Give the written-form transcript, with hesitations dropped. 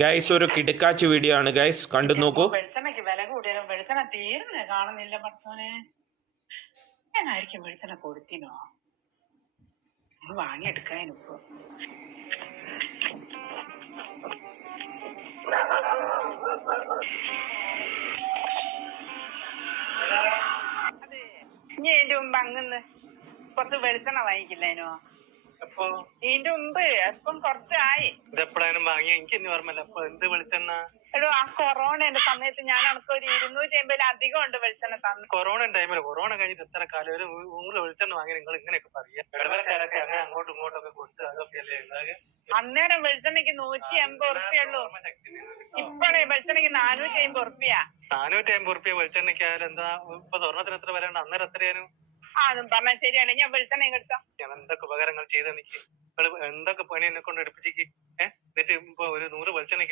Guys ഒരു കിടക്കാച്ചി video ആണ് guys, കണ്ടു നോക്കൂ. വെളിച്ചെണ്ണയ്ക്ക് വില കൂടിയാലും വെളിച്ചെണ്ണ തീർന്നേ കാണുന്നില്ല പഠിച്ചോനെ. ഞാനായിരിക്കും വെളിച്ചെണ്ണ കൊടുത്തിനോ വാങ്ങിയെടുക്കാനിപ്പോ. അതെ, ഇനി എന്റെ മുമ്പ് അങ്ങന്ന് കുറച്ച് വെളിച്ചെണ്ണ വാങ്ങിക്കില്ലേനോ? അപ്പൊ ഇതിന്റെ മുമ്പ് എപ്പം കുറച്ചായി ഇതെപ്പോഴായാലും വാങ്ങിയ എനിക്ക് ഇനി ഓർമ്മല്ല. അപ്പൊ എന്ത് വെളിച്ചെണ്ണ? എടോ, ആ കൊറോണയുടെ സമയത്ത് ഞാൻ അനക്ക് ഒരു 250 അധികം ഉണ്ട് വെളിച്ചെണ്ണ തന്നു. കൊറോണ ടൈമില് കൊറോണ കഴിഞ്ഞിട്ട് എത്ര കാലം ഒരു 100 വെളിച്ചെണ്ണ വാങ്ങി നിങ്ങൾ ഇങ്ങനെയൊക്കെ പറയാം. ഇടവരക്കാരൊക്കെ അങ്ങനെ അങ്ങോട്ടും ഇങ്ങോട്ടൊക്കെ കൊടുത്ത് അതൊക്കെയല്ലേ ഉണ്ടാകുക. അന്നേരം വെളിച്ചെണ്ണയ്ക്ക് 180 ഉറുപ്പ്യുള്ളൂ. ഇപ്പഴേ വെളിച്ചെണ്ണയ്ക്ക് 450 ഉറുപ്പ്യ. 450 ഉറുപ്പ്യ വെളിച്ചെണ്ണയ്ക്ക് ആയാലും എന്താ ഇപ്പൊ സ്വർണ്ണത്തിന് എത്ര വില ഉണ്ട്? അന്നേരം എത്രയാനും? അതും പറഞ്ഞാൽ ശരിയല്ല. ഞാൻ വെളിച്ചെണ്ണ എടുക്കാം. ഞാൻ എന്തൊക്കെ ഉപകാരങ്ങൾ ചെയ്തെനിക്ക് എന്തൊക്കെ പണി എന്നെ കൊണ്ട് എടുപ്പിച്ചിക്ക്. എന്നിട്ട് ഇപ്പൊ ഒരു 100 വെളിച്ചെണ്ണയ്ക്ക്